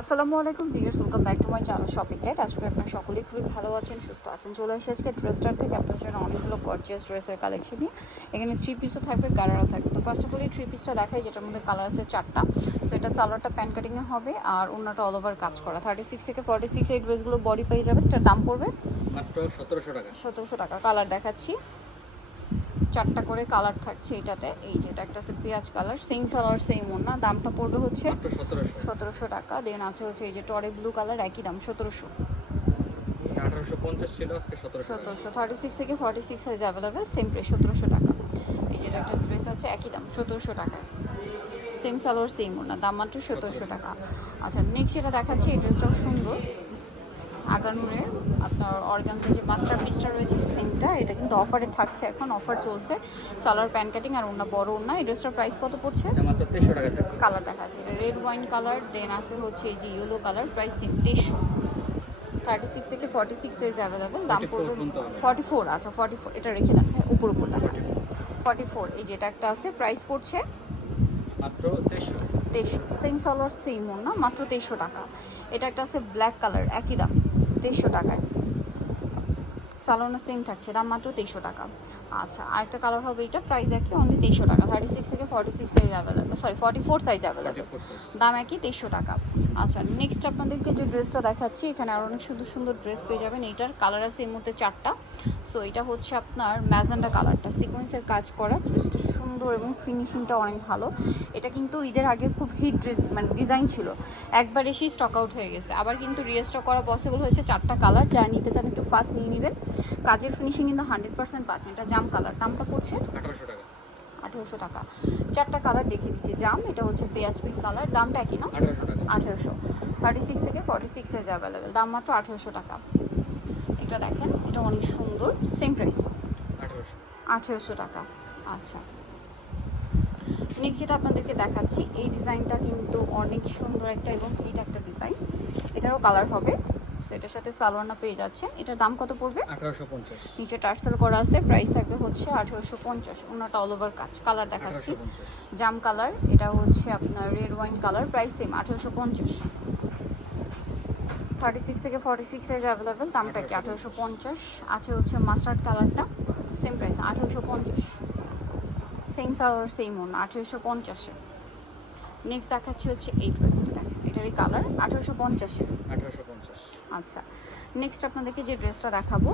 আসসালামু আলাইকুম viewers, welcome back to my channel shopping guide. আজকে আপনারা সকলেই খুবই ভালো আছেন, সুস্থ আছেন। চলে এসে আজকে ড্রেসটার থেকে আপনার জন্য অনেকগুলো গর্জিয়াস ড্রেসের কালেকশন নিয়ে। এখানে থ্রি পিসও থাকবে, গারারও থাকবে। তো ফার্স্ট অফ অল এই থ্রি পিসটা দেখাই, যেটার মধ্যে কালার আছে চারটা। সো এটা সালোয়ারটা প্যান্ট কাটিংয়ে হবে আর অন্যটা অল ওভার কাজ করা। 36 থেকে 46 এই ড্রেসগুলো বডি পেয়ে যাবে। এটার দাম পড়বে মাত্র 1700 টাকা। 1700 টাকা। কালার দেখাচ্ছি, চারটা করে কালার থাকছে এটাতে। এই যেটা একটা আছে পেঁয়াজ কালার, সেম সালোয়ার সেম ওড়না। দামটা পড়বে হচ্ছে মাত্র 1700 1700 টাকা। দেন আছে হচ্ছে এই যে টরে ব্লু কালার, একই দাম 1700। 1850 ছিল, আজকে 1700 টাকা। 1700 36 থেকে 46 সাইজ অ্যাভেলেবেল, সেম প্রাইস 1700 টাকা। এই যেটা একটা ড্রেস আছে, একই দাম 1700 টাকায়, সেম সালোয়ার সেম ওড়না, দাম মাত্র 1700 টাকা। আচ্ছা, নেক্সট যেটা দেখাচ্ছি, এই ড্রেসটাও সুন্দর। আগানুরের আপনার অর্গানজা যে মাস্টার পিসটা রয়েছে সেমটা, এটা কিন্তু অফারে থাকছে, এখন অফার চলছে। সালোয়ার প্যান্ট কাটিং আর ওড়না বড় ওড়না। এই ড্রেসটার প্রাইস কত পড়ছে? এটা মাত্র 2300 টাকা থাকবে। কালার দেখা আছে, এটা রেড ওয়াইন কালার। দেন আছে হচ্ছে এই যে ইয়েলো কালার, প্রাইস সেম 2300। 36 থেকে 46 সাইজ অ্যাভেলেবেল, দাম পড়বে 44। আচ্ছা 44, এটা রেখে দেন, হ্যাঁ উপর উপর দেখা 44। এই যেটা একটা আছে, প্রাইস পড়ছে মাত্র 2300। 2300, সেম সালোয়ার সেম ওড়না, মাত্র 2300 টাকা। এটা একটা আছে ব্ল্যাক কালার, একই দাম 2300 টাকায়। সালোনা সেম থাকছে, দাম মাত্র 2300 টাকা। আচ্ছা, আরেকটা কালার হবে, এটা প্রাইস একই, অনলি 2300 টাকা। 36 থেকে 46 size available, sorry 44 size available, দাম একই 2300 টাকা। আচ্ছা, নেক্সট আপনাদেরকে যে ড্রেসটা দেখাচ্ছি, এখানে আরও অনেক সুন্দর সুন্দর ড্রেস পেয়ে যাবেন। এইটার কালার আছে এই মুহূর্তে চারটা। সো এটা হচ্ছে আপনার ম্যাজেন্ডা কালারটা, সিকোয়েন্সের কাজ করা। ড্রেসটা সুন্দর এবং ফিনিশিংটা অনেক ভালো। এটা কিন্তু ঈদের আগে খুব হিট ড্রেস, মানে ডিজাইন ছিল, একবার এসেই স্টক আউট হয়ে গেছে। আবার কিন্তু রিস্টক করা পসিবল হয়েছে, চারটা কালার। যারা নিতে চান একটু ফাস্ট নিয়ে নেবেন, কাজের ফিনিশিং কিন্তু 100% পাচ্ছেন। এটা জাম কালার, দামটা পড়ছে 1800 টাকা। 1800 টাকা। চারটা কালার দেখিয়ে দিচ্ছি। জাম, এটা হচ্ছে পেঁয়াজ পিঙ্ক কালার, দামটা একই না? 1800 টাকা। 1800। 36 থেকে 46 সাইজ অ্যাভেলেবেল, দাম মাত্র 1800 টাকা। এটা দেখেন, এটা অনেক সুন্দর, সেম প্রাইস 1800। 1800 টাকা। আচ্ছা, নেক্সট যেটা আপনাদেরকে দেখাচ্ছি, এই ডিজাইনটা কিন্তু অনেক সুন্দর একটা এবং হিট একটা ডিজাইন। এটারও কালার হবে। সো এটার সাথে সালোয়ারটা পেয়ে যাচ্ছেন। এটার দাম কত পড়বে? 1850। নিচে টার্সেল করা আছে, প্রাইস থাকবে হচ্ছে 1850। ওনাটা অল ওভার কাজ। কালার দেখাচ্ছি, 1850। জাম কালার, এটা হচ্ছে আপনার red wine colour, price same 1850। 36 থেকে 46 সাইজ অ্যাভেলেবেল, দামটা কি? 1850। আছে হচ্ছে মাস্টার্ড কালারটা, same price 1850, same salwar same one 1850-এ। নেক্সট দেখাচ্ছি হচ্ছে এই ড্রেসটা, দেখেন এটারই কালার 1850-এ। 1850। আচ্ছা, নেক্সট আপনাদেরকে যে ড্রেসটা দেখাবো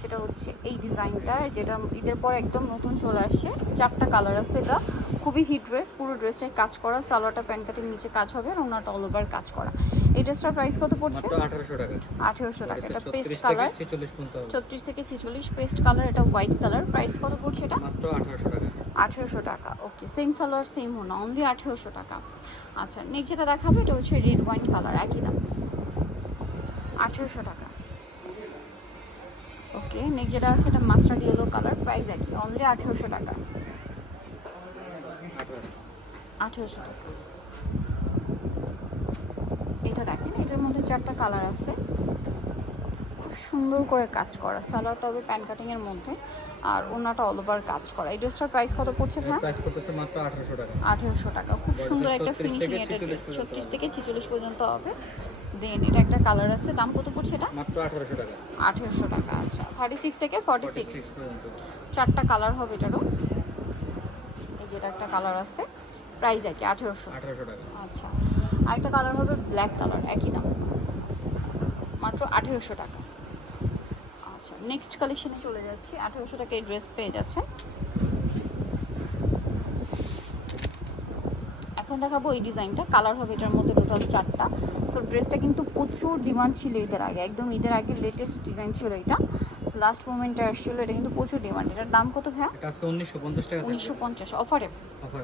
সেটা হচ্ছে এই ডিজাইনটা, যেটা ঈদের পর একদম নতুন চলে আসছে। চারটা কালার আছে, এটা খুবই হিট ড্রেস। পুরো ড্রেসটাই কাজ করা, সালোয়ারটা প্যান্ট কাটিং নিচে কাজ হবে আর ওনাটা অল ওভার কাজ করা। এই ড্রেসটার প্রাইস কত পড়ছে? মাত্র 1800 টাকা। 1800 টাকা। এটা পেস্ট 36 কালার, থেকে 46 পর্যন্ত হবে। 36 থেকে 46 পেস্ট কালার, এটা হোয়াইট কালার। প্রাইস কত পড়ছে এটা? মাত্র 1800 টাকা। 1800 টাকা। ওকে, সেম সালোয়ার সেম হোনা, অনলি 1800 টাকা। আচ্ছা, নেক্সট যেটা দেখাবো, এটা হচ্ছে রেড ওয়াইন কালার, একই দাম 1800 টাকা। ওকে, নেক্সট যেটা আছে, এটা মাস্টার্ড ইয়েলো কালার, প্রাইস একই, অনলি 1800 টাকা। 1800 টাকা। এটা দেখেন, এটার মধ্যে চারটা কালার আছে, খুব সুন্দর করে কাজ করা। সালোয়ারটা হবে প্যান্ট কাটিংয়ের মধ্যে আর ওনাটা অল ওভার কাজ করা। এই ড্রেসটার প্রাইস কত পড়ছে ভাই? প্রাইস করতেছে মাত্র 1800 টাকা। 1800 টাকা। খুব সুন্দর একটা 36 ফিনিশিং, থেকে এটা 46 পর্যন্ত 36 থেকে 46 পর্যন্ত হবে। দেন এটা একটা কালার আছে, দাম কত পড়ছে এটা? মাত্র 1800 টাকা। 1800 টাকা। আচ্ছা, 36 থেকে 46 46 পর্যন্ত। চারটা কালার হবে এটারও। এই যে এটা একটা কালার আছে, প্রাইস একই 1800। 1800 টাকা। আচ্ছা, আরেকটা কালার হবে ব্ল্যাক কালার, একই দাম, মাত্র 1800 টাকা। আচ্ছা, নেক্সট কালেকশনে চলে যাচ্ছি। 1800 টাকা এই ড্রেস পেয়ে যাচ্ছে। এখন দেখাবো এই ডিজাইনটা, কালার হবে এটার মধ্যে টোটাল চারটা। সো ড্রেসটা কিন্তু প্রচুর ডিমান্ড ছিল ঈদের আগে, একদম ঈদের আগে লেটেস্ট ডিজাইন ছিল এটা। সো লাস্ট মোমেন্টে আসছিল, এটা কিন্তু প্রচুর ডিমান্ড। এটার দাম কত ভাইয়া? এটা আজকে 1950 টাকা। 1950 অফারে। অফার।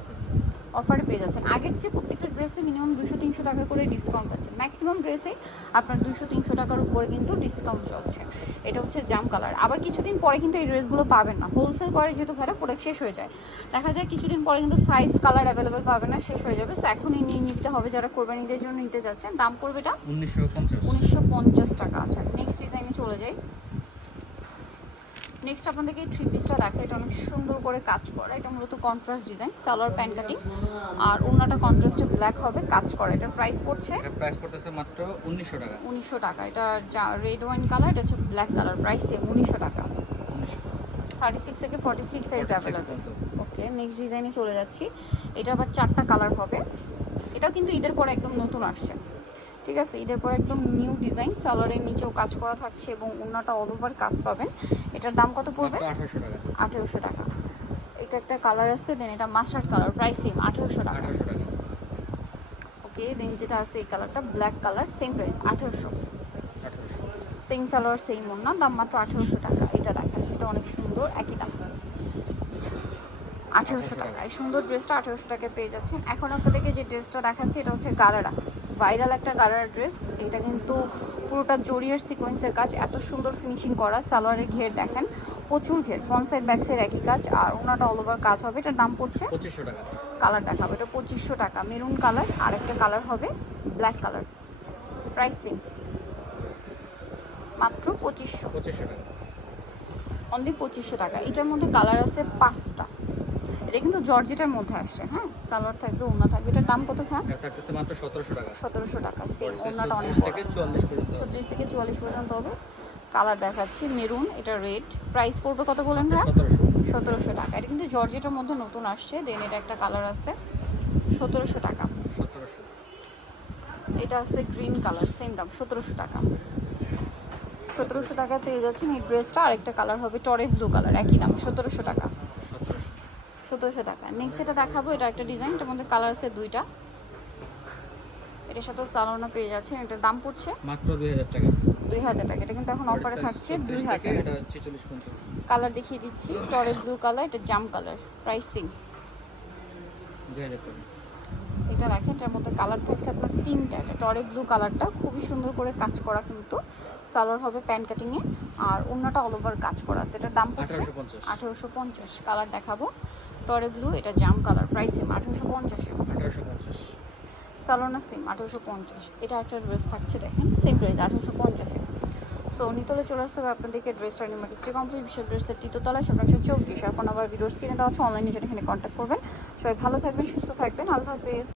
অফারে পেয়ে যাচ্ছেন। আগের যে প্রত্যেকটা ড্রেসে মিনিমাম 200-300 টাকা করে ডিসকাউন্ট আছে, ম্যাক্সিমাম ড্রেসে আপনার 200-300 টাকার উপরে কিন্তু ডিসকাউন্ট চলছে। এটা হচ্ছে জাম কালার। আবার কিছুদিন পরে কিন্তু এই ড্রেসগুলো পাবেন না, হোলসেল করে যেহেতু ভাড়া প্রোডাক্ট শেষ হয়ে যায়, দেখা যায় কিছুদিন পরে কিন্তু সাইজ কালার অ্যাভেলেবেল পাবে না, শেষ হয়ে যাবে। সো এখনই নিয়ে নিতে হবে যারা কোরবানিদের জন্য নিতে যাচ্ছেন। দাম পড়বে এটা 1950। 1950 টাকা। আচ্ছা, নেক্সট ডিজাইনে চলে যাই। নেক্সট আপনাদেরকে এই থ্রি পিসটা দেখে, এটা অনেক সুন্দর করে কাজ করা, এটা মূলত contrast design, salwar pant cutting আর ওড়নাটা কন্ট্রাস্টে ব্ল্যাক হবে, কাজ করা। এটার প্রাইস পড়ছে এটা প্রাইস পড়তেছে মাত্র 1900 টাকা। 1900 টাকা। এটা রেড ওয়াইন কালার, এটা হচ্ছে ব্ল্যাক কালার, প্রাইস সেম 1900 টাকা। 36 থেকে 46 সাইজ 46 অ্যাভেলেবল। পর্যন্ত। ওকে, নেক্সট ডিজাইনে চলে যাচ্ছি। এটা আবার 4টা কালার হবে। এটাও কিন্তু ঈদের পর একদম নতুন আসছে, ঠিক আছে, ঈদের পর একদম নিউ ডিজাইন। সালোয়ারের নিচেও কাজ করা থাকছে এবং ওড়নাটা অল ওভার কাজ পাবেন। এটার দাম কত পড়বে? মাত্র 1800 টাকা। 1800 টাকা। এটা একটা কালার আছে, দেন এটা মাস্টার্ড কালার, প্রাইস সেম 1800 টাকা। 1800 টাকা। ওকে, দেন যেটা আছে এই কালারটা black colour, same price 1800। 1800। Same salwar same ওড়না, দাম মাত্র 1800 টাকা। এটা দেখেন, এটা অনেক সুন্দর, একই দাম 1800 টাকা। এই সুন্দর ড্রেসটা 1800 টাকায় পেয়ে যাচ্ছেন। এখন আপনাদেরকে যে ড্রেসটা দেখাচ্ছি এটা হচ্ছে গারারা, ভাইরাল একটা গারারা ড্রেস। এটা কিন্তু পুরোটা জরিয়ার সিকোয়েন্সের কাজ, এত সুন্দর ফিনিশিং করা। সালোয়ারের ঘের দেখেন, প্রচুর ঘের, ফ্রন্ট সাইড ব্যাক সাইড একই কাজ, আর ওনাটা অল ওভার কাজ হবে। এটার দাম পড়ছে 2500 টাকা। কালার দেখাবো, এটা 2500 টাকা। মেরুন কালার, আর একটা কালার হবে ব্ল্যাক কালার, প্রাইস সেম মাত্র 2500। 2500 টাকা। অনলি 2500 টাকা। এটার মধ্যে কালার আছে 5টা। এটা কিন্তু জর্জেটের মধ্যে আসছে, হ্যাঁ, সালোয়ার থাকবে, ওড়না থাকবে। এটার দাম কত? হ্যাঁ, এটা থাকতেছে মাত্র 1700 টাকা। 1700 টাকা। সেম ওড়নাটা অনেক 34 বড়, থেকে 44 পর্যন্ত। 36 থেকে 44 পর্যন্ত হবে। কালার দেখাচ্ছি মেরুন, এটা রেড, প্রাইস পড়বে কত বলেন ভাই? 1700। 1700 টাকা। এটা কিন্তু জর্জেটের মধ্যে নতুন আসছে। দেন এটা একটা কালার আছে 1700 টাকা। 1700। এটা আছে গ্রিন কালার, সেম দাম 1700 টাকা। 1700 টাকা পেয়ে যাচ্ছেন এই ড্রেসটা। আরেকটা কালার হবে টরে ব্লু কালার, একই দাম 1700 টাকা। 1700। 1700 টাকা। নেক্সট যেটা দেখাবো, এটা একটা ডিজাইন, এটার মধ্যে কালার আছে 2টা। এটার সাথে সালোনা পেয়ে যাচ্ছেন। এটার দাম পড়ছে মাত্র 2000 টাকা। 2000 টাকা। এটা কিন্তু এখন অফারে থাকছে 2000। এটা 46 পর্যন্ত। কালার দেখিয়ে দিচ্ছি, টরে ব্লু কালার, এটা জাম কালার, প্রাইসিং 2000 টাকা। এটা দেখেন, এটার মধ্যে কালার থাকছে আপনার 3টা। এটা টরে ব্লু কালারটা খুবই সুন্দর করে কাজ করা, কিন্তু সালোয়ার হবে প্যান্ট কাটিংয়ে, আর ওড়নাটা অল ওভার কাজ করা আছে। এটার দাম পড়ছে 1850। 1850। কালার দেখাবো টরে ব্লু, এটা জাম কালার, প্রাইসিং 1850। 1850। সালোনা সেম 1850। এটা একটা ড্রেস থাকছে, দেখেন সেম প্রাইস 1850। সো নিতলে চলে আসতে হবে আপনাদেরকে ড্রেসটা নিয়ে মার্কেটে কমপ্লিট বিশাল ড্রেসের তৃতীয়তলায়, 1734। আর ফোন নাম্বার ভিডিওস কিনে দেওয়া আছে, অনলাইনে যেটা এখানে কন্ট্যাক্ট করবেন। সবাই ভালো থাকবেন, সুস্থ থাকবেন, আল্লাহ হাফেজ।